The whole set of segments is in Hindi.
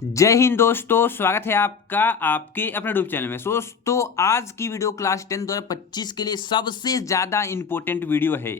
जय हिंद दोस्तों, स्वागत है आपका आपके अपने यूट्यूब चैनल में। दोस्तों आज की वीडियो क्लास 10 2025 के लिए सबसे ज़्यादा इम्पोर्टेंट वीडियो है,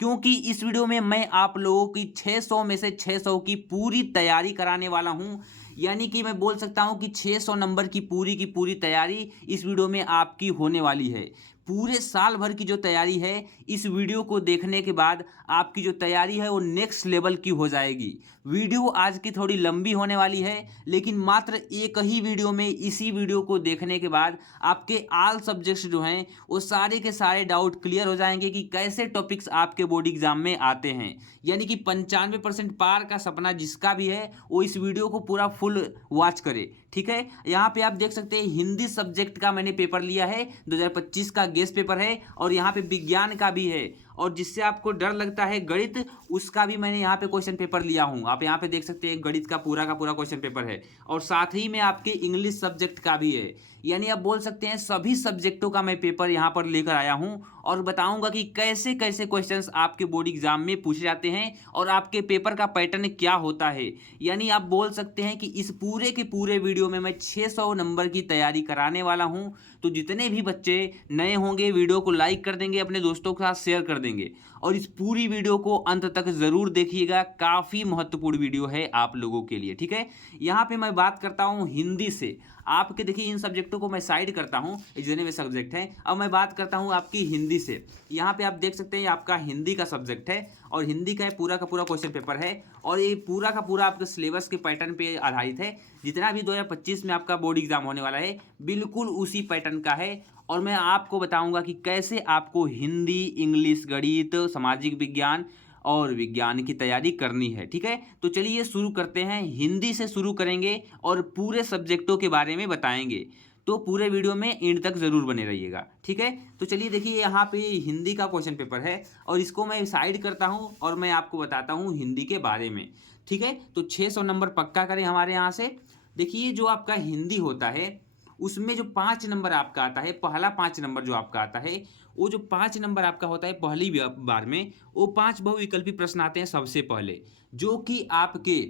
क्योंकि इस वीडियो में मैं आप लोगों की 600 में से 600 की पूरी तैयारी कराने वाला हूं। यानी कि मैं बोल सकता हूं कि 600 नंबर की पूरी तैयारी इस वीडियो में आपकी होने वाली है। पूरे साल भर की जो तैयारी है, इस वीडियो को देखने के बाद आपकी जो तैयारी है वो नेक्स्ट लेवल की हो जाएगी। वीडियो आज की थोड़ी लंबी होने वाली है, लेकिन मात्र एक ही वीडियो में इसी वीडियो को देखने के बाद आपके ऑल सब्जेक्ट्स जो हैं वो सारे के सारे डाउट क्लियर हो जाएंगे कि कैसे टॉपिक्स आपके बोर्ड एग्जाम में आते हैं। यानी कि 95% पार का सपना जिसका भी है वो इस वीडियो को पूरा फुल वॉच करे। ठीक है, यहाँ पे आप देख सकते हैं हिंदी सब्जेक्ट का मैंने पेपर लिया है, 2025 का गेस्ट पेपर है, और यहाँ पे विज्ञान का भी है, और जिससे आपको डर लगता है गणित, उसका भी मैंने यहाँ पे क्वेश्चन पेपर लिया हूँ। आप यहाँ पे देख सकते हैं गणित का पूरा क्वेश्चन पेपर है, और साथ ही में आपके इंग्लिश सब्जेक्ट का भी है। यानी आप बोल सकते हैं सभी सब्जेक्टों का मैं पेपर यहाँ पर लेकर आया हूँ, और बताऊंगा कि कैसे कैसे क्वेश्चंस आपके बोर्ड एग्जाम में पूछे जाते हैं और आपके पेपर का पैटर्न क्या होता है। यानी आप बोल सकते हैं कि इस पूरे के पूरे वीडियो में मैं 600 नंबर की तैयारी कराने वाला हूं। तो जितने भी बच्चे नए होंगे वीडियो को लाइक कर देंगे, अपने दोस्तों के साथ शेयर कर देंगे, और इस पूरी वीडियो को अंत तक जरूर देखिएगा। काफ़ी महत्वपूर्ण वीडियो है आप लोगों के लिए। ठीक है, यहाँ पे मैं बात करता हूँ हिंदी से। आपके देखिए इन सब्जेक्टों को मैं साइड करता हूँ, जितने भी सब्जेक्ट हैं। अब मैं बात करता हूँ आपकी हिंदी से। यहाँ पे आप देख सकते हैं आपका हिंदी का सब्जेक्ट है, और हिंदी का पूरा क्वेश्चन पेपर है, और ये पूरा का पूरा आपके सिलेबस के पैटर्न पे आधारित है। जितना भी 2025 में आपका बोर्ड एग्जाम होने वाला है बिल्कुल उसी पैटर्न का है। और मैं आपको बताऊंगा कि कैसे आपको हिंदी, इंग्लिश, गणित, सामाजिक विज्ञान और विज्ञान की तैयारी करनी है। ठीक है, तो चलिए शुरू करते हैं। हिंदी से शुरू करेंगे और पूरे सब्जेक्टों के बारे में बताएंगे, तो पूरे वीडियो में एंड तक जरूर बने रहिएगा। ठीक है, तो चलिए देखिए यहाँ पे हिंदी का क्वेश्चन पेपर है, और इसको मैं साइड करता हूँ और मैं आपको बताता हूँ हिंदी के बारे में। ठीक है, तो 600 नंबर पक्का करें हमारे यहाँ से। देखिए जो आपका हिंदी होता है उसमें जो 5 नंबर आपका आता है, पहला 5 नंबर जो आपका आता है, वो जो 5 नंबर आपका होता है पहली बार में, वो 5 बहुविकल्पी प्रश्न आते हैं सबसे पहले, जो कि आपके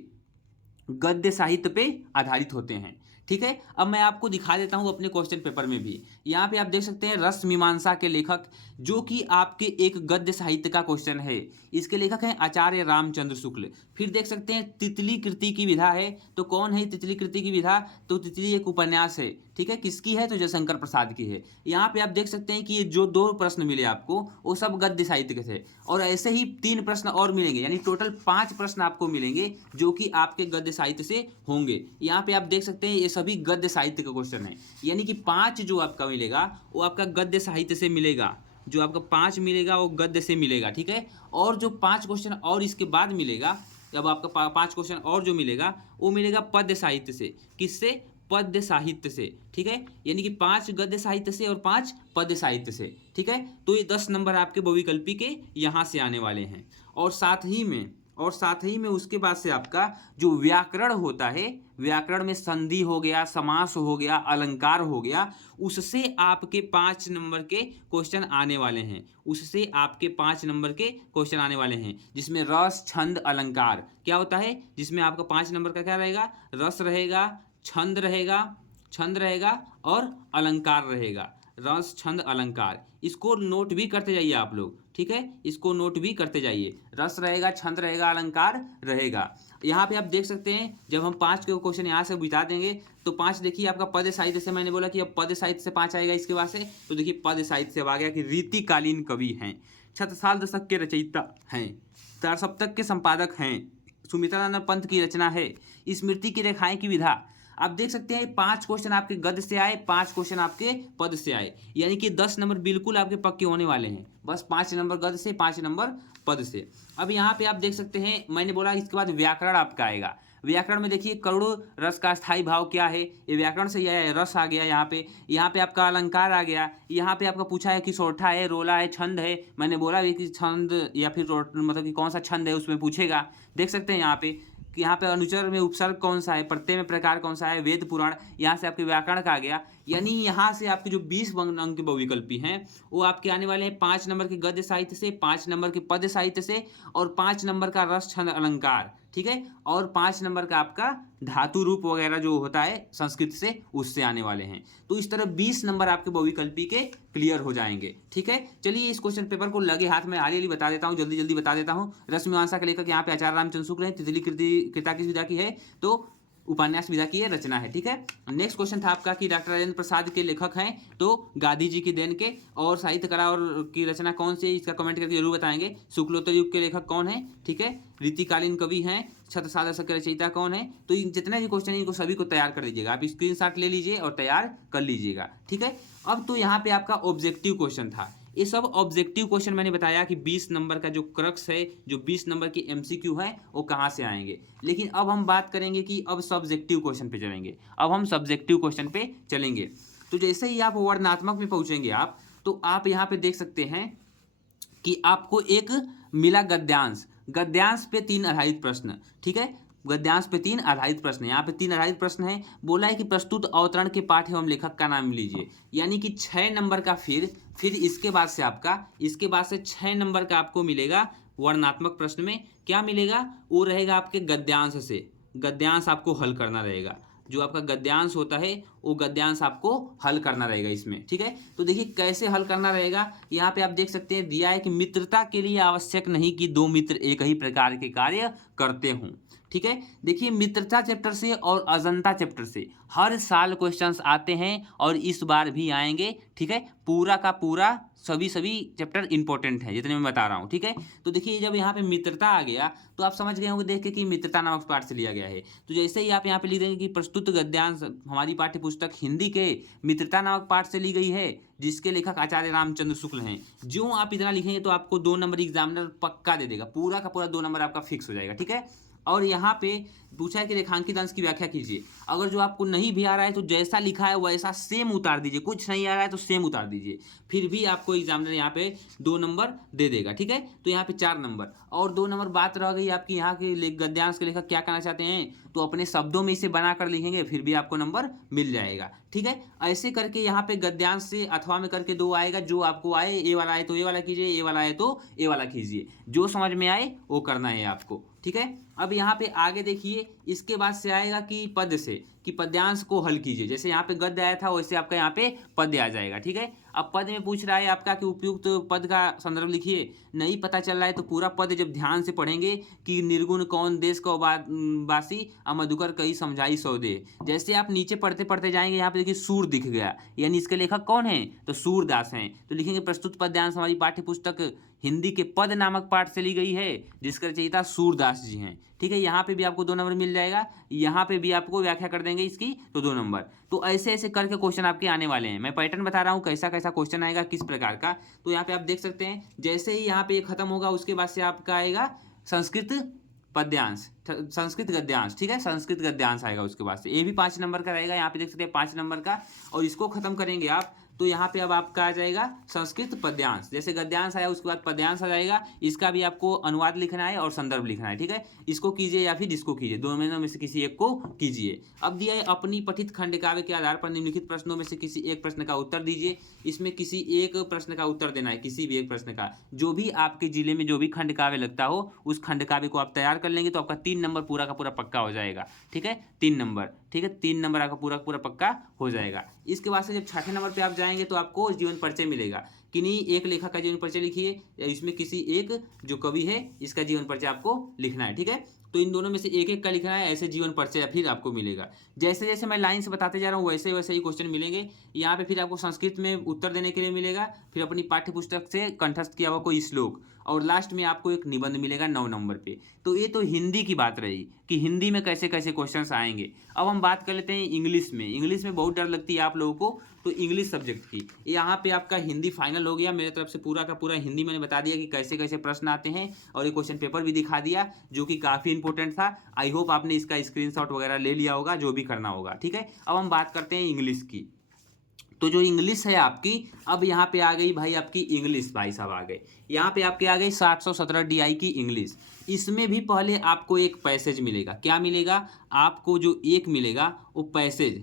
गद्य साहित्य पे आधारित होते हैं। ठीक है, अब मैं आपको दिखा देता हूं अपने क्वेश्चन पेपर में भी। यहाँ पे आप देख सकते हैं रस मीमांसा के लेखक, जो कि आपके एक गद्य साहित्य का क्वेश्चन है। इसके लेखक हैं आचार्य रामचंद्र शुक्ल। फिर देख सकते हैं तितली कृति की विधा है, तो कौन है तितली कृति की विधा? तो तितली एक उपन्यास है। ठीक है, किसकी है? तो जयशंकर प्रसाद की है। यहाँ पे आप देख सकते हैं कि ये जो 2 प्रश्न मिले आपको वो सब गद्य साहित्य के थे, और ऐसे ही 3 प्रश्न और मिलेंगे, यानी टोटल 5 प्रश्न आपको मिलेंगे जो कि आपके गद्य साहित्य से होंगे। यहाँ पे आप देख सकते हैं ये सभी गद्य साहित्य का क्वेश्चन है, यानी कि 5 जो आपका मिलेगा वो आपका गद्य साहित्य से मिलेगा। जो आपका 5 मिलेगा वो गद्य से मिलेगा। ठीक है, और जो 5 क्वेश्चन और इसके बाद मिलेगा, जब आपका 5 क्वेश्चन और जो मिलेगा वो मिलेगा पद्य साहित्य से। किससे? पद्य साहित्य से। ठीक है, यानी कि 5 गद्य साहित्य से और 5 पद्य साहित्य से। ठीक है, तो ये 10 नंबर आपके बहुविकल्पी के यहाँ से आने वाले हैं। और साथ ही में उसके बाद से आपका जो व्याकरण होता है, व्याकरण में संधि हो गया, समास हो गया, अलंकार हो गया, उससे आपके 5 नंबर के क्वेश्चन आने वाले हैं। उससे आपके 5 नंबर के क्वेश्चन आने वाले हैं, जिसमें रस, छंद, अलंकार क्या होता है, जिसमें आपका 5 नंबर का क्या रहेगा? रस रहेगा, छंद रहेगा और अलंकार रहेगा। रस, छंद, अलंकार, इसको नोट भी करते जाइए आप लोग। ठीक है, इसको नोट भी करते जाइए। रस रहेगा, छंद रहेगा, अलंकार रहेगा। यहाँ पे आप देख सकते हैं जब हम 5 के क्वेश्चन यहाँ से बिता देंगे तो 5 देखिए आपका पद्य साहित्य से, मैंने बोला कि अब पद्य साहित्य से 5 आएगा इसके बाद से, तो देखिए पद्य साहित्य से अब आ गया कि रीतिकालीन कवि हैं, छत्रसाल दशक के रचयिता हैं, 4 सप्तक के संपादक हैं, सुमित्रानंद पंत की रचना है, स्मृति की रेखाएं की विधा। आप देख सकते हैं 5 क्वेश्चन आपके गद्य से आए, 5 क्वेश्चन आपके पद से आए, यानी कि 10 नंबर बिल्कुल आपके पक्के होने वाले हैं। बस 5 नंबर गद्य से, 5 नंबर पद से। अब यहाँ पे आप देख सकते हैं, मैंने बोला इसके बाद व्याकरण आपका आएगा। व्याकरण में देखिए करोड़ों रस का स्थायी भाव क्या है, ये व्याकरण से यह है। रस आ गया यहाँ पे आपका अलंकार आ गया। यहाँ पे आपका पूछा है कि सोठा है, रोला है, छंद है। मैंने बोला भी कि छंद या फिर मतलब कि कौन सा छंद है उसमें पूछेगा। देख सकते हैं यहाँ पे कि यहाँ पे अनुचर में उपसर्ग कौन सा है, प्रत्यय में प्रकार कौन सा है, वेद पुराण, यहाँ से आपके व्याकरण का आ गया। यानी यहाँ से आपके जो 20 अंक के बहुविकल्पी हैं वो आपके आने वाले हैं 5 नंबर के गद्य साहित्य से, 5 नंबर के पद्य साहित्य से और 5 नंबर का रस छंद अलंकार, ठीक है, और 5 नंबर का आपका धातु रूप वगैरह जो होता है संस्कृत से, उससे आने वाले हैं। तो इस तरह 20 नंबर आपके बहुविकल्पी के क्लियर हो जाएंगे। ठीक है, चलिए इस क्वेश्चन पेपर को लगे हाथ में हाली बता देता हूँ, जल्दी जल्दी बता देता हूँ। रश्मिवांसा के लेखक यहाँ पे आचार्य रामचंद्र शुक्ल है। तितली कृता किस विधा की है? तो उपन्यास विधा की रचना है। ठीक है, नेक्स्ट क्वेश्चन था आपका कि डॉक्टर राजेंद्र प्रसाद के लेखक हैं तो गांधी जी की देन के, और साहित्य कला और की रचना कौन सी है इसका कमेंट करके जरूर बताएंगे। शुक्लोत्तर युग के लेखक कौन है? ठीक है, रीतिकालीन कवि हैं। छत्रसाल के रचयिता कौन है? तो इन जितने भी क्वेश्चन है इनको सभी को तैयार कर लीजिएगा, आप स्क्रीनशॉट ले लीजिए और तैयार कर लीजिएगा। ठीक है, अब तो यहाँ पे आपका ऑब्जेक्टिव क्वेश्चन था। ये सब ऑब्जेक्टिव क्वेश्चन मैंने बताया कि 20 नंबर का जो क्रक्स है, जो 20 नंबर की एमसीक्यू है वो कहाँ से आएंगे। लेकिन अब हम बात करेंगे कि अब सब्जेक्टिव क्वेश्चन पे चलेंगे। अब हम सब्जेक्टिव क्वेश्चन पे चलेंगे। तो जैसे ही आप वर्णनात्मक में पहुंचेंगे आप, तो आप यहाँ पे देख सकते हैं कि आपको एक मिला गद्यांश। गद्यांश पे 3 आधारित प्रश्न। ठीक है, गद्यांश पे 3 आधारित प्रश्न। यहाँ पे 3 आधारित प्रश्न है। बोला है कि प्रस्तुत अवतरण के पाठ एवं लेखक का नाम लीजिए। यानी कि 6 नंबर का फिर इसके बाद से आपका 6 नंबर का आपको मिलेगा वर्णनात्मक प्रश्न में। क्या मिलेगा? वो रहेगा आपके गद्यांश से। गद्यांश आपको हल करना रहेगा। जो आपका गद्यांश होता है वो गद्यांश आपको हल करना रहेगा इसमें। ठीक है, तो देखिए कैसे हल करना रहेगा। यहाँ पे आप देख सकते हैं दिया है कि मित्रता के लिए आवश्यक नहीं कि 2 मित्र एक ही प्रकार के कार्य करते हों। ठीक है, देखिए मित्रता चैप्टर से और अजंता चैप्टर से हर साल क्वेश्चंस आते हैं और इस बार भी आएंगे। ठीक है, पूरा का पूरा सभी चैप्टर इंपॉर्टेंट है जितने मैं बता रहा हूँ। ठीक है, तो देखिए जब यहाँ पे मित्रता आ गया तो आप समझ गए होंगे देख के कि मित्रता नामक पाठ से लिया गया है। तो जैसे ही आप यहाँ पे लिख देंगे कि प्रस्तुत गद्यांश हमारी पाठ्य पुस्तक हिंदी के मित्रता नामक पाठ से ली गई है, जिसके लेखक आचार्य रामचंद्र शुक्ल हैं। जो आप इतना लिखेंगे तो आपको 2 नंबर एग्जामिनर पक्का दे देगा, पूरा का पूरा 2 नंबर आपका फिक्स हो जाएगा। ठीक है, और यहाँ पे पूछा है कि रेखांकित अंश की व्याख्या कीजिए। अगर जो आपको नहीं भी आ रहा है तो जैसा लिखा है वैसा सेम उतार दीजिए, कुछ नहीं आ रहा है तो सेम उतार दीजिए, फिर भी आपको एग्जामिनर यहाँ पे 2 नंबर दे देगा। ठीक है, तो यहाँ पे 4 नंबर और 2 नंबर बात रह गई आपकी। यहाँ के गद्यांश के लेखक क्या कहना चाहते हैं तो अपने शब्दों में इसे बना कर लिखेंगे, फिर भी आपको नंबर मिल जाएगा। ठीक है, ऐसे करके यहाँ पे गद्यांश से अथवा में करके 2 आएगा। जो आपको आए, ए वाला आए तो ए वाला कीजिए, ए वाला आए तो ए वाला कीजिए, जो समझ में आए वो करना है आपको। ठीक है, अब यहाँ पे आगे देखिए, इसके बाद से आएगा कि पद से, कि पद्यांश को हल कीजिए। जैसे यहाँ पे गद्य आया था वैसे आपका यहाँ पे पद्य आ जाएगा। ठीक है, अब पद में पूछ रहा है आपका कि उपयुक्त पद का संदर्भ लिखिए। नहीं पता चल रहा है तो पूरा पद जब ध्यान से पढ़ेंगे कि निर्गुण कौन देश को बासी मधुकर कई समझाई सौदे। जैसे आप नीचे पढ़ते पढ़ते जाएंगे, यहाँ पे देखिए सूर दिख गया, यानी इसके लेखक कौन है तो सूरदास हैं। तो लिखेंगे प्रस्तुत पद्यांश हमारी पाठ्य पुस्तक हिंदी के पद नामक पाठ से ली गई है, जिसका रचयिता सूरदास जी हैं। ठीक है, यहाँ पे भी आपको 2 नंबर मिल जाएगा। यहाँ पे भी आपको व्याख्या कर देंगे इसकी तो 2 नंबर। तो ऐसे ऐसे करके क्वेश्चन आपके आने वाले हैं। मैं पैटर्न बता रहा हूँ कैसा कैसा क्वेश्चन आएगा किस प्रकार का। तो यहाँ पे आप देख सकते हैं जैसे ही यहाँ पे खत्म होगा उसके बाद से आपका आएगा संस्कृत पद्यांश, संस्कृत गद्यांश। ठीक है, संस्कृत गद्यांश आएगा उसके बाद से, ये भी 5 नंबर का रहेगा। यहाँ पे देख सकते हैं 5 नंबर का, और इसको खत्म करेंगे आप तो यहाँ पे अब आपका आ जाएगा संस्कृत पद्यांश। जैसे गद्यांश आया उसके बाद पद्यांश आ जाएगा। इसका भी आपको अनुवाद लिखना है और संदर्भ लिखना है। ठीक है, इसको कीजिए या फिर इसको कीजिए, दोनों में से किसी एक को कीजिए। अब दिया है अपनी पठित खंडकाव्य के आधार पर निम्नलिखित प्रश्नों में से किसी एक प्रश्न का उत्तर दीजिए। इसमें किसी एक प्रश्न का उत्तर देना है, किसी भी एक प्रश्न का। जो भी आपके जिले में जो भी खंडकाव्य लगता हो उस खंडकाव्य को आप तैयार कर लेंगे तो आपका 3 नंबर पूरा का पूरा पक्का हो जाएगा। ठीक है, 3 नंबर। ठीक है, 3 नंबर आपका पूरा का पूरा पक्का हो जाएगा। इसके बाद से जब 6ठे नंबर पे आप जाएंगे तो आपको जीवन परिचय मिलेगा। किन्हीं एक लेखक का जीवन परिचय लिखिए, या इसमें किसी एक जो कवि है इसका जीवन परिचय आपको लिखना है। ठीक है, तो इन दोनों में से एक एक का लिखना है, ऐसे जीवन परिचय फिर आपको मिलेगा। जैसे जैसे मैं लाइन से बताते जा रहा हूँ वैसे वैसे ही क्वेश्चन मिलेंगे। यहाँ पे फिर आपको संस्कृत में उत्तर देने के लिए मिलेगा, फिर अपनी पाठ्य पुस्तक से कंठस्थ किया हुआ कोई श्लोक, और लास्ट में आपको एक निबंध मिलेगा 9 नंबर पे। तो ये तो हिंदी की बात रही कि हिंदी में कैसे कैसे क्वेश्चंस आएंगे। अब हम बात कर लेते हैं इंग्लिश में। इंग्लिश में बहुत डर लगती है आप लोगों को, तो इंग्लिश सब्जेक्ट की यहाँ पे आपका हिंदी फाइनल हो गया। मेरे तरफ से पूरा का पूरा हिंदी मैंने बता दिया कि कैसे कैसे प्रश्न आते हैं, और ये क्वेश्चन पेपर भी दिखा दिया जो कि काफ़ी इंपॉर्टेंट था। आई होप आपने इसका स्क्रीनशॉट वगैरह ले लिया होगा, जो भी करना होगा। ठीक है, अब हम बात करते हैं इंग्लिश की। तो जो इंग्लिश है आपकी, अब यहाँ पे आ गई भाई आपकी इंग्लिश, भाई साहब आ गए यहाँ पे आपके आ गई 717 DI की इंग्लिश। इसमें भी पहले आपको एक पैसेज मिलेगा। क्या मिलेगा आपको? जो एक मिलेगा वो पैसेज,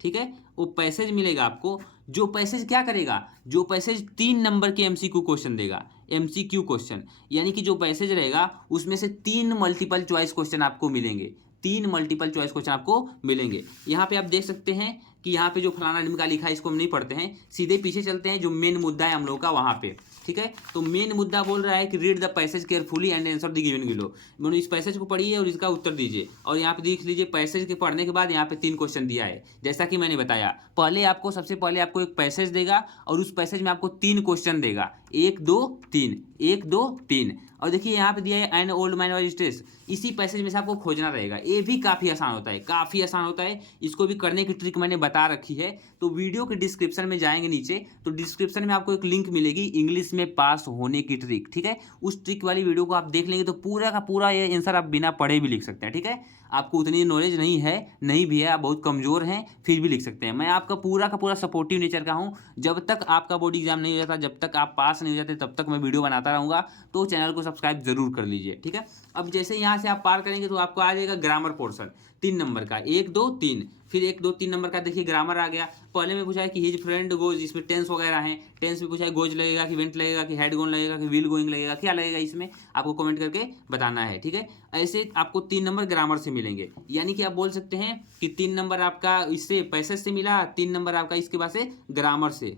ठीक है, वो पैसेज मिलेगा आपको। जो पैसेज क्या करेगा, जो पैसेज 3 नंबर के एमसीक्यू क्वेश्चन देगा, एमसीक्यू क्वेश्चन, यानी कि जो पैसेज रहेगा उसमें से 3 मल्टीपल चॉइस क्वेश्चन आपको मिलेंगे, 3 मल्टीपल चॉइस क्वेश्चन आपको मिलेंगे। यहाँ पे आप देख सकते हैं कि यहाँ पे जो फलाना ढिमका लिखा है इसको हम नहीं पढ़ते हैं, सीधे पीछे चलते हैं, जो मेन मुद्दा है हम लोग का वहाँ पे। ठीक है, तो मेन मुद्दा बोल रहा है कि read the passage carefully and answer the given below, मतलब इस पैसेज को पढ़िए और इसका उत्तर दीजिए। और यहाँ पे देख लीजिए पैसेज के पढ़ने के बाद यहाँ पे 3 क्वेश्चन दिया है। जैसा कि मैंने बताया, पहले आपको सबसे पहले आपको एक पैसेज देगा और उस पैसेज में आपको 3 क्वेश्चन देगा, 1 2 3, 1 2 3। और देखिए यहाँ पे दिया है an old man was stress, इसी पैसेज में से आपको खोजना रहेगा। ये भी काफ़ी आसान होता है, काफ़ी आसान होता है। इसको भी करने की ट्रिक मैंने बता रखी है, तो वीडियो के डिस्क्रिप्शन में जाएंगे नीचे, तो डिस्क्रिप्शन में आपको एक लिंक मिलेगी इंग्लिश में पास होने की ट्रिक। ठीक है, उस ट्रिक वाली वीडियो को आप देख लेंगे तो पूरा का पूरा ये आंसर आप बिना पढ़े भी लिख सकते हैं। ठीक है, आपको उतनी नॉलेज नहीं है, नहीं भी है, आप बहुत कमज़ोर हैं, फिर भी लिख सकते हैं। मैं आपका पूरा का पूरा सपोर्टिव नेचर का हूँ। जब तक आपका बोर्ड एग्जाम नहीं हो जाता, जब तक आप पास नहीं हो जाते, तब तक मैं वीडियो बनाता रहूँगा। तो चैनल को सब्सक्राइब जरूर कर लीजिए। ठीक है, अब जैसे यहाँ से आप पार करेंगे तो आपको आ जाएगा ग्रामर पोर्शन 3 नंबर का, 1 2 3, फिर 1 2 3 नंबर का देखिए ग्रामर आ गया। पहले में पूछा है कि हिज फ्रेंड गोज, इसमें टेंस वगैरह हैं। टेंस में पूछा है गोज लगेगा कि वेंट लगेगा कि हैड गोन लगेगा कि विल गोइंग लगेगा, क्या लगेगा इसमें आपको कमेंट करके बताना है। ठीक है, ऐसे आपको 3 नंबर ग्रामर से मिलेंगे, यानी कि आप बोल सकते हैं कि 3 नंबर आपका इससे पैसेज से मिला, 3 नंबर आपका इसके बाद से ग्रामर से,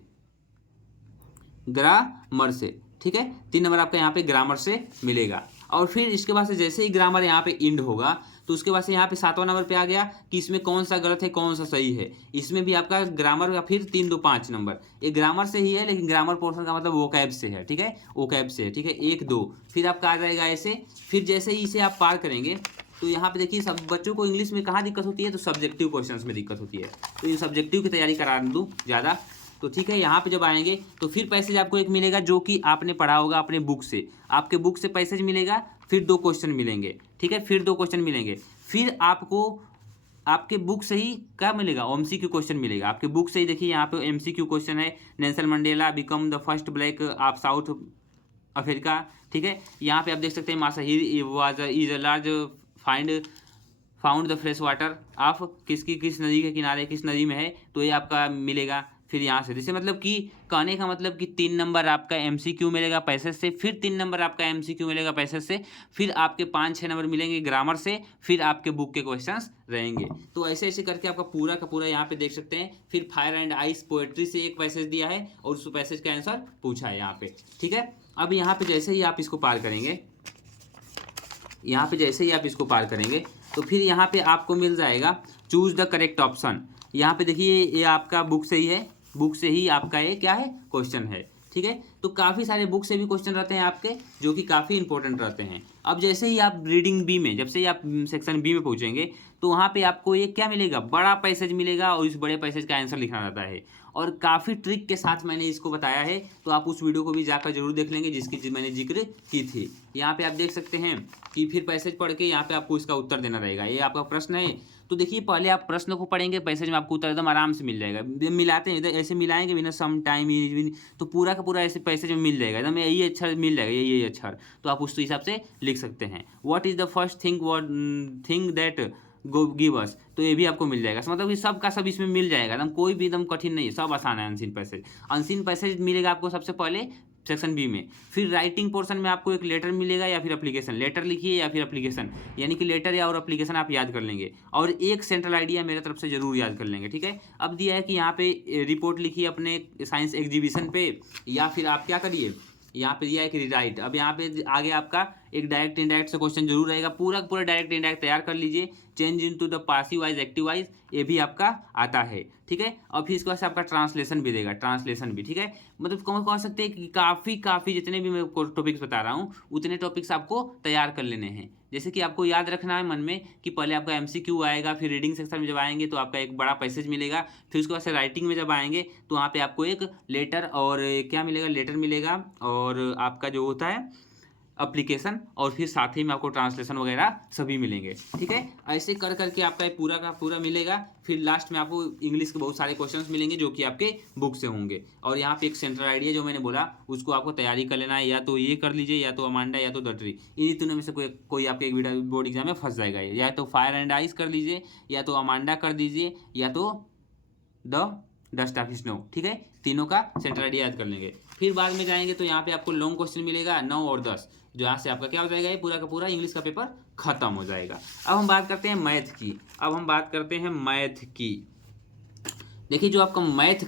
ग्रामर से। ठीक है, 3 नंबर आपका यहाँ पे ग्रामर से मिलेगा। और फिर इसके बाद से जैसे ही ग्रामर यहाँ पे इंड होगा तो उसके बाद से यहाँ पे 7वां नंबर पे आ गया कि इसमें कौन सा गलत है कौन सा सही है। इसमें भी आपका ग्रामर का फिर 3 2 5 नंबर, ये ग्रामर से ही है, लेकिन ग्रामर पोर्शन का मतलब वोकैब से है। ठीक है, वोकैब से है। ठीक है, 1 2, फिर आपका आ जाएगा ऐसे। फिर जैसे ही इसे आप पार करेंगे तो यहाँ पे देखिए, सब बच्चों को इंग्लिश में कहाँ दिक्कत होती है, तो सब्जेक्टिव क्वेश्चन में दिक्कत होती है, तो इन सब्जेक्टिव की तैयारी करा दूँ ज़्यादा। तो ठीक है, यहाँ पे जब आएंगे तो फिर पैसेज आपको एक मिलेगा जो कि आपने पढ़ा होगा अपने बुक से, आपके बुक से पैसेज मिलेगा, फिर 2 क्वेश्चन मिलेंगे। ठीक है, फिर 2 क्वेश्चन मिलेंगे, फिर आपको आपके बुक से ही क्या मिलेगा, एमसीक्यू क्वेश्चन मिलेगा आपके बुक से ही। देखिए यहाँ पे एमसीक्यू क्वेश्चन है, Nelson Mandela become the first black of South Africa. ठीक है, यहाँ पे आप देख सकते हैं मासाहिर was is a large found the fresh water of, किस नदी के किनारे, किस नदी में है, तो ये आपका मिलेगा। फिर यहाँ से जैसे मतलब कि कहने का मतलब कि 3 नंबर आपका एमसीक्यू मिलेगा पैसेज से, फिर 3 नंबर आपका एमसीक्यू मिलेगा पैसेज से, फिर आपके 5-6 नंबर मिलेंगे ग्रामर से, फिर आपके बुक के क्वेश्चंस रहेंगे। तो ऐसे ऐसे करके आपका पूरा का पूरा यहाँ पे देख सकते हैं। फिर फायर एंड आइस पोएट्री से एक पैसेज दिया है और उस पैसेज का आंसर पूछा है यहाँ पे। ठीक है, अब यहाँ पे जैसे ही आप इसको पार करेंगे, यहाँ पे जैसे ही आप इसको पार करेंगे तो फिर यहाँ पे आपको मिल जाएगा चूज द करेक्ट ऑप्शन। यहाँ पे देखिए ये आपका बुक से ही है, बुक से ही आपका ये क्या है, क्वेश्चन है। ठीक है, तो काफ़ी सारे बुक से भी क्वेश्चन रहते हैं आपके, जो कि काफ़ी इंपॉर्टेंट रहते हैं। अब जैसे ही आप रीडिंग बी में, जब से ही आप सेक्शन बी में पहुंचेंगे तो वहाँ पे आपको ये क्या मिलेगा, बड़ा पैसेज मिलेगा और इस बड़े पैसेज का आंसर लिखना रहता है। और काफ़ी ट्रिक के साथ मैंने इसको बताया है, तो आप उस वीडियो को भी जाकर जरूर देख लेंगे जिसकी मैंने जिक्र की थी। यहाँ पे आप देख सकते हैं कि फिर पैसेज पढ़ के यहाँ पे आपको इसका उत्तर देना रहेगा। ये आपका प्रश्न है, तो देखिए पहले आप प्रश्न को पढ़ेंगे, पैसेज में आपको उत्तर एकदम आराम से मिल जाएगा। मिलाते हैं इधर ऐसे मिलाएंगे बिना सम टाइम, तो पूरा का पूरा ऐसे पैसेज में मिल जाएगा एकदम, यही अक्षर मिल जाएगा, यही अक्षर, तो आप उस हिसाब से लिख सकते हैं। What is the first thing that give us, तो ये भी आपको मिल जाएगा। मतलब कि सब का सब इसमें मिल जाएगा एकदम, कोई भी एकदम कठिन नहीं है, सब आसान है। अनसीन पैसेज मिलेगा आपको सबसे पहले सेक्शन बी में। फिर राइटिंग पोर्शन में आपको एक लेटर मिलेगा या फिर एप्लीकेशन, लेटर लिखिए या फिर एप्लीकेशन, यानी कि लेटर या और एप्लीकेशन आप याद कर लेंगे, और एक सेंट्रल आइडिया मेरे तरफ से जरूर याद कर लेंगे। ठीक है, अब दिया है कि यहाँ पे रिपोर्ट लिखिए अपने साइंस एग्जीबिशन पे, या फिर आप क्या करिए, यहाँ पे दिया है कि रिराइट। अब यहाँ पे आगे आपका एक डायरेक्ट इनडायरेक्ट से क्वेश्चन जरूर रहेगा, पूरा पूरा डायरेक्ट इनडायरेक्ट तैयार कर लीजिए। Change into the passive wise active voice, ये भी आपका आता है। ठीक है, और फिर इसके बाद से आपका ट्रांसलेशन भी देगा, ट्रांसलेशन भी। ठीक है, मतलब कह सकते हैं कि काफ़ी जितने भी मैं टॉपिक्स बता रहा हूँ उतने टॉपिक्स आपको तैयार कर लेने हैं। जैसे कि आपको याद रखना है मन में कि पहले आपका एमसीक्यू आएगा, फिर रीडिंग सेक्शन में जब आएंगे तो आपका एक बड़ा पैसेज मिलेगा, फिर उसके बाद से राइटिंग में जब आएंगे तो वहाँ पे आपको एक लेटर और क्या मिलेगा, लेटर मिलेगा, और आपका जो होता है एप्लीकेशन, और फिर साथ ही में आपको ट्रांसलेशन वगैरह सभी मिलेंगे। ठीक है, ऐसे कर करके आपका पूरा का पूरा मिलेगा। फिर लास्ट में आपको इंग्लिश के बहुत सारे क्वेश्चंस मिलेंगे जो कि आपके बुक से होंगे। और यहाँ पे एक सेंट्रल आइडिया जो मैंने बोला उसको आपको तैयारी कर लेना है, या तो ये कर लीजिए, या तो अमांडा, या तो द ट्री, इन्हीं तीनों में से कोई आपके एक बोर्ड एग्जाम में फंस जाएगा। या तो फायर एंड आइस कर लीजिए, या तो अमांडा कर दीजिए, या तो द डस्ट ऑफ स्नो, ठीक है, तीनों का सेंट्रल आइडिया याद कर लेंगे। फिर बाद में जाएंगे तो यहाँ पे आपको लॉन्ग क्वेश्चन मिलेगा 9 और 10, जो यहाँ से आपका क्या हो जाएगा, ये पूरा का पूरा इंग्लिश का पेपर खत्म हो जाएगा। अब हम बात करते हैं मैथ की। देखिए जो आपका मैथ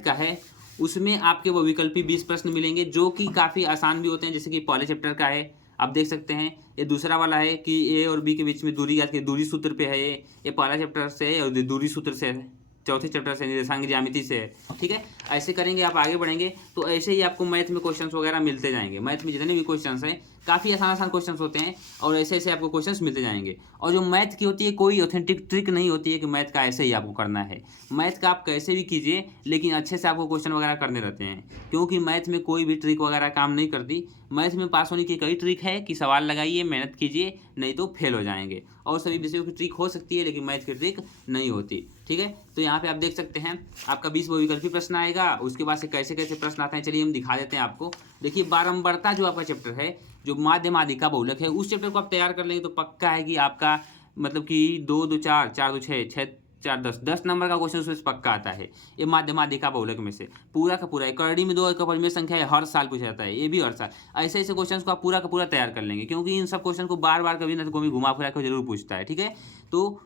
का है उसमें आपके वो विकल्पी 20 प्रश्न मिलेंगे जो कि काफ़ी आसान भी होते हैं। जैसे कि पहले चैप्टर का है, आप देख सकते हैं। ये दूसरा वाला है कि ए और बी के बीच में दूरी याद की, दूरी सूत्र पे है। ये पहला चैप्टर से है और दूरी सूत्र से है। चौथे चैप्टर से निर्देशांक ज्यामिति से है, ठीक है। ऐसे करेंगे, आप आगे बढ़ेंगे तो ऐसे ही आपको मैथ में क्वेश्चंस वगैरह मिलते जाएंगे। मैथ में जितने भी क्वेश्चंस हैं काफ़ी आसान क्वेश्चंस होते हैं और ऐसे ऐसे आपको क्वेश्चंस मिलते जाएंगे। और जो मैथ की होती है कोई ऑथेंटिक ट्रिक नहीं होती है कि मैथ का ऐसे ही आपको करना है। मैथ का आप कैसे भी कीजिए लेकिन अच्छे से आपको क्वेश्चन वगैरह करने रहते हैं, क्योंकि मैथ में कोई भी ट्रिक वगैरह काम नहीं करती। मैथ में पास होने की कई ट्रिक है कि सवाल लगाइए, मेहनत कीजिए, नहीं तो फेल हो जाएंगे। और सभी विषयों की ट्रिक हो सकती है लेकिन मैथ की ट्रिक नहीं होती, ठीक है। तो यहाँ पे आप देख सकते हैं आपका 20 विकल्पी प्रश्न आएगा। उसके बाद से कैसे कैसे प्रश्न आते हैं चलिए हम दिखा देते हैं आपको। देखिए बारंबारता जो आपका चैप्टर है, जो माध्यमादिका बहुलक है, उस चैप्टर को आप तैयार कर लेंगे तो पक्का है कि आपका मतलब कि 2 2 4 4 2 6 6 4 10 नंबर का क्वेश्चन उसमें पक्का आता है। ये माध्यमादिका बहुलक में से पूरा का पूरा, करड़ी में 2 एक परिमेय संख्या है, हर साल पूछा जाता है, ये भी हर साल। ऐसे ऐसे क्वेश्चन को आप पूरा का पूरा तैयार कर लेंगे, क्योंकि इन सब क्वेश्चन को बार बार कभी ना कभी घुमा फिरा कर जरूर पूछता है, ठीक है। तो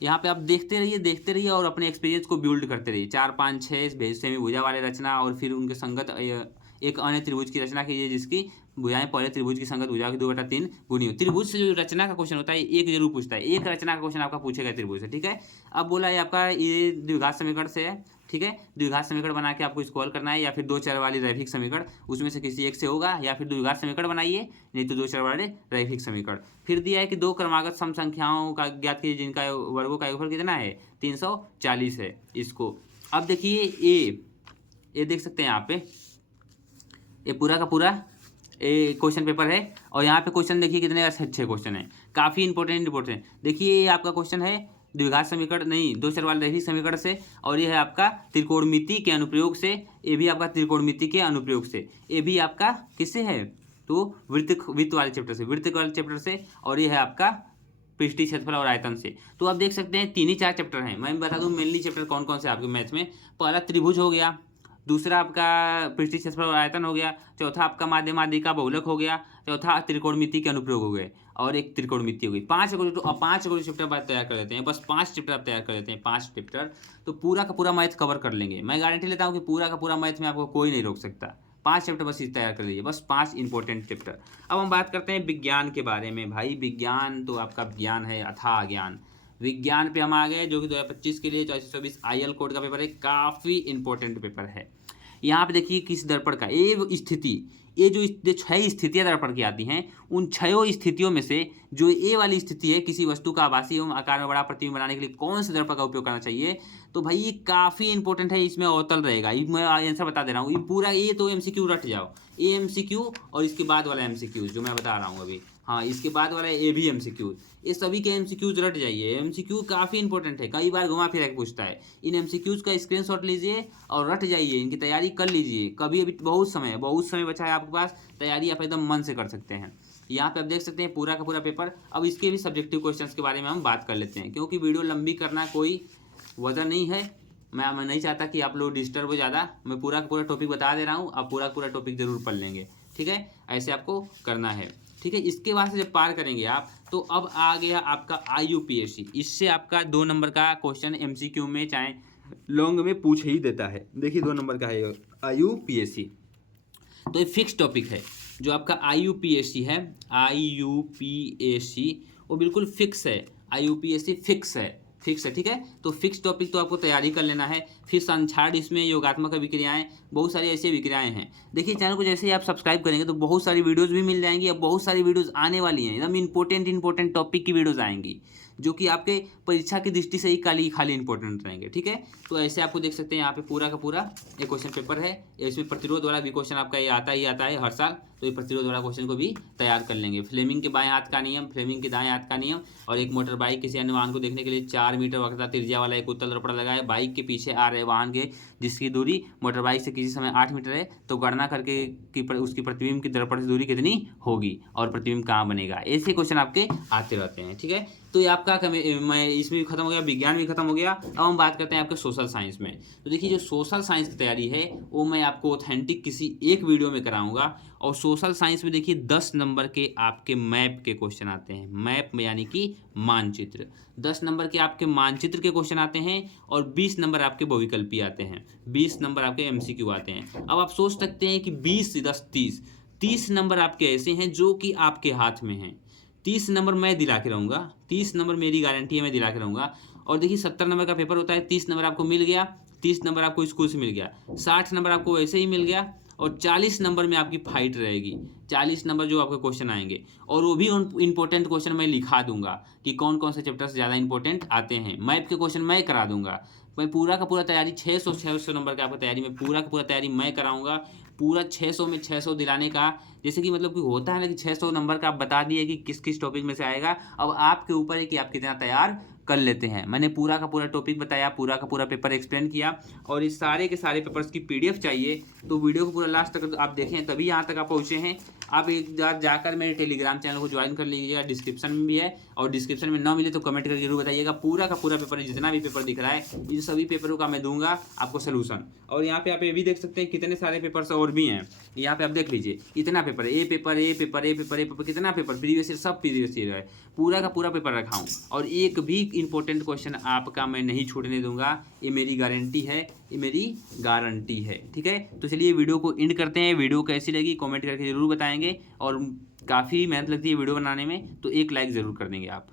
यहाँ पे आप देखते रहिए और अपने एक्सपीरियंस को बिल्ड करते रहिए। 4 5 6 सेमी भुजा वाले रचना और फिर उनके संगत एक अन्य त्रिभुज की रचना कीजिए जिसकी भुजाएं पहले त्रिभुज की संगत भुजाओं की 2/3 गुनी हो। त्रिभुज से जो रचना का क्वेश्चन होता है एक जरूर पूछता है, एक रचना का क्वेश्चन आपका पूछेगा त्रिभुज से, ठीक है। अब बोला है आपका ये द्विघात समीकरण से है, ठीक है। द्विघात समीकरण बना के आपको इसको हल करना है, या फिर 2 चर वाली रैखिक समीकरण उसमें से किसी एक से होगा, या फिर द्विघात समीकरण बनाइए, नहीं तो 2 चर वाले रैखिक समीकरण। फिर दिया है कि 2 क्रमागत सम संख्याओं का ज्ञात कीजिए जिनका वर्गों का योगफल कितना है, 340 है इसको। अब देखिए ये देख सकते हैं यहाँ पे, ये पूरा का पूरा ये क्वेश्चन पेपर है। और यहाँ पे क्वेश्चन देखिए कितने अच्छे क्वेश्चन हैं, काफ़ी इंपॉर्टेंट। देखिए ये आपका क्वेश्चन है द्विघात समीकरण नहीं, 2 चर वाले रैखिक समीकरण से, और ये है आपका त्रिकोणमिति के अनुप्रयोग से। ये भी आपका त्रिकोणमिति के अनुप्रयोग से, ये भी आपका किससे है, तो वृत्त वाले चैप्टर से, वृत्त वाले चैप्टर से। और ये है आपका पृष्ठीय क्षेत्रफल और आयतन से। तो आप देख सकते हैं 3 ही 4 चैप्टर हैं। मैं बता दूं मेनली चैप्टर कौन कौन से आपके मैथ में। पहला त्रिभुज हो गया, दूसरा आपका पृष्ठीय क्षेत्रफल और आयतन हो गया, चौथा आपका माध्यमादिका बहुलक हो गया, चौथा त्रिकोणमिति के अनुप्रयोग हो गए, और एक त्रिकोणमिति हो गई। 5 चैप्टर आप तैयार कर लेते हैं, बस 5 चैप्टर आप तैयार कर लेते हैं, 5 चैप्टर तो पूरा का पूरा मैथ कवर कर लेंगे। मैं गारंटी लेता हूँ कि पूरा का पूरा मैथ में आपको कोई नहीं रोक सकता। 5 चैप्टर बस इस तैयार कर लीजिए, बस 5 इंपॉर्टेंट चैप्टर। अब हम बात करते हैं विज्ञान के बारे में। भाई विज्ञान तो आपका ज्ञान है, अथाह ज्ञान। विज्ञान पे हम आ गए, जो कि 2025 के लिए 2424 IL कोड का पेपर है, काफ़ी इंपॉर्टेंट पेपर है। यहाँ पे देखिए किस दर्पण का ये स्थिति, ये जो 6 स्थितियाँ दर्पण की आती हैं, उन 6 स्थितियों में से जो ए वाली स्थिति है, किसी वस्तु का आभासी एवं आकार में बड़ा प्रतिबिंब बनाने के लिए कौन से दर्पण का उपयोग करना चाहिए, तो भाई ये काफ़ी इंपॉर्टेंट है। इसमें अवतल रहेगा, ये मैं आंसर बता दे रहा हूँ। ये पूरा ये तो MCQ रट जाओ, ये MCQ और इसके बाद वाला MCQ जो मैं बता रहा हूँ अभी, हाँ इसके बाद वाला ये भी MCQ, ये सभी के MCQs रट जाइए। MCQ काफ़ी इंपॉर्टेंट है, कई बार घुमा फिरा के पूछता है। इन MCQs का स्क्रीनशॉट लीजिए और रट जाइए, इनकी तैयारी कर लीजिए। कभी अभी बहुत समय बचा है आपके पास, तैयारी आप एकदम मन से कर सकते हैं। यहाँ पे आप देख सकते हैं पूरा का पूरा पेपर। अब इसके भी सब्जेक्टिव क्वेश्चंस के बारे में हम बात कर लेते हैं, क्योंकि वीडियो लंबी करना कोई वजह नहीं है। मैं नहीं चाहता कि आप लोग डिस्टर्ब हो ज़्यादा। मैं पूरा का पूरा टॉपिक बता दे रहा हूँ, आप पूरा का पूरा टॉपिक जरूर पढ़ लेंगे, ठीक है। ऐसे आपको करना है, ठीक है। इसके बाद से जब पार करेंगे आप, तो अब आ गया आपका IUPAC। इससे आपका 2 नंबर का क्वेश्चन MCQ में चाहे लॉन्ग में पूछ ही देता है। देखिए 2 नंबर का है IUPAC, तो ये फिक्स टॉपिक है। जो आपका IUPAC है, IUPAC वो बिल्कुल फिक्स है। IUPAC फिक्स है, ठीक है। तो फिक्स टॉपिक तो आपको तैयारी कर लेना है। फिर संक्षारण, इसमें योगात्मक विक्रियाएं, बहुत सारी ऐसी विक्रियाएं हैं। देखिए चैनल को जैसे ही आप सब्सक्राइब करेंगे तो बहुत सारी वीडियोस भी मिल जाएंगी। अब बहुत सारी वीडियोस आने वाली हैं, एकदम इंपॉर्टेंट टॉपिक की वीडियोस आएंगी, जो कि आपके परीक्षा की दृष्टि से ही खाली इंपॉर्टेंट रहेंगे, ठीक है। तो ऐसे आपको देख सकते हैं यहाँ पे पूरा का पूरा एक क्वेश्चन पेपर है। इसमें प्रतिरोध वाला भी क्वेश्चन आपका ये आता ही आता है हर साल, तो ये प्रतिरोध वाला क्वेश्चन को भी तैयार कर लेंगे। फ्लेमिंग के बाएं हाथ का नियम, फ्लेमिंग के दाएं हाथ का नियम, और एक मोटर बाइक किसी अन्य वाहन को देखने के लिए 4 मीटर वक्रता त्रिज्या वाला एक उत्तल दर्पण लगाए। बाइक के पीछे आ रहे वाहन के जिसकी दूरी मोटर बाइक से किसी समय 8 मीटर है, तो गणना करके कि उसकी प्रतिबिंब की दर्पण से दूरी कितनी होगी और प्रतिबिंब कहाँ बनेगा। ऐसे क्वेश्चन आपके आते रहते हैं, ठीक है। तो ये आपका मैं इसमें भी खत्म हो गया, विज्ञान भी खत्म हो गया। अब हम बात करते हैं आपके सोशल साइंस में। तो देखिए जो सोशल साइंस की तैयारी है वो मैं आपको ऑथेंटिक किसी एक वीडियो में कराऊंगा। और सोशल साइंस में देखिए 10 नंबर के आपके मैप के क्वेश्चन आते हैं। मैप में यानी कि मानचित्र, 10 नंबर के आपके मानचित्र के क्वेश्चन आते हैं और 20 नंबर आपके बहुविकल्पी आते हैं, 20 नंबर आपके एमसीक्यू आते हैं। अब आप सोच सकते हैं कि 20 से 10 30 नंबर आपके ऐसे हैं जो कि आपके हाथ में हैं। 30 नंबर मैं दिला के रहूँगा, 30 नंबर मेरी गारंटी है, मैं दिला के रहूँगा। और देखिए 70 नंबर का पेपर होता है, 30 नंबर आपको मिल गया, 30 नंबर आपको स्कूल से मिल गया, 60 नंबर आपको वैसे ही मिल गया, और 40 नंबर में आपकी फाइट रहेगी। 40 नंबर जो आपके क्वेश्चन आएंगे, और वो भी इंपॉर्टेंट क्वेश्चन मैं लिखा दूंगा कि कौन कौन से चैप्टर से ज़्यादा इंपॉर्टेंट आते हैं। मैप के क्वेश्चन मैं करा दूंगा। मैं पूरा का पूरा तैयारी 600 नंबर का आपका तैयारी में पूरा का पूरा तैयारी मैं कराऊंगा। पूरा 600 में 600 दिलाने का, जैसे कि मतलब कि होता है ना कि 600 नंबर का आप बता दिए कि किस किस टॉपिक में से आएगा। अब आपके ऊपर है कि आप कितना तैयार कर लेते हैं। मैंने पूरा का पूरा टॉपिक बताया, पूरा का पूरा पेपर एक्सप्लेन किया, और इस सारे के सारे पेपर्स की पीडीएफ चाहिए तो वीडियो को पूरा लास्ट तक आप देखें, तभी यहाँ तक आप पहुँचे हैं। आप एक बार जाकर मेरे टेलीग्राम चैनल को ज्वाइन कर लीजिएगा, डिस्क्रिप्शन में भी है, और डिस्क्रिप्शन में ना मिले तो कमेंट करके जरूर बताइएगा। पूरा का पूरा पेपर, जितना भी पेपर दिख रहा है, इन सभी पेपरों का मैं दूंगा आपको सोल्यूशन। और यहाँ पे आप ये भी देख सकते हैं कितने सारे पेपर्स और भी हैं। यहाँ पे आप देख लीजिए इतना पेपर, ए पेपर, ए पेपर, ए पेपर, ए पेपर, कितना पेपर, प्रीवियस ईयर, सब प्रीवियस ईयर है। पूरा का पूरा पेपर रखा हूँ, और एक भी इंपॉर्टेंट क्वेश्चन आपका मैं नहीं छूटने दूंगा। ये मेरी गारंटी है, ये मेरी गारंटी है, ठीक है। तो चलिए वीडियो को एंड करते हैं। वीडियो कैसी लगी कमेंट करके जरूर बताएंगे, और काफ़ी मेहनत लगती है वीडियो बनाने में, तो एक लाइक ज़रूर कर देंगे आप।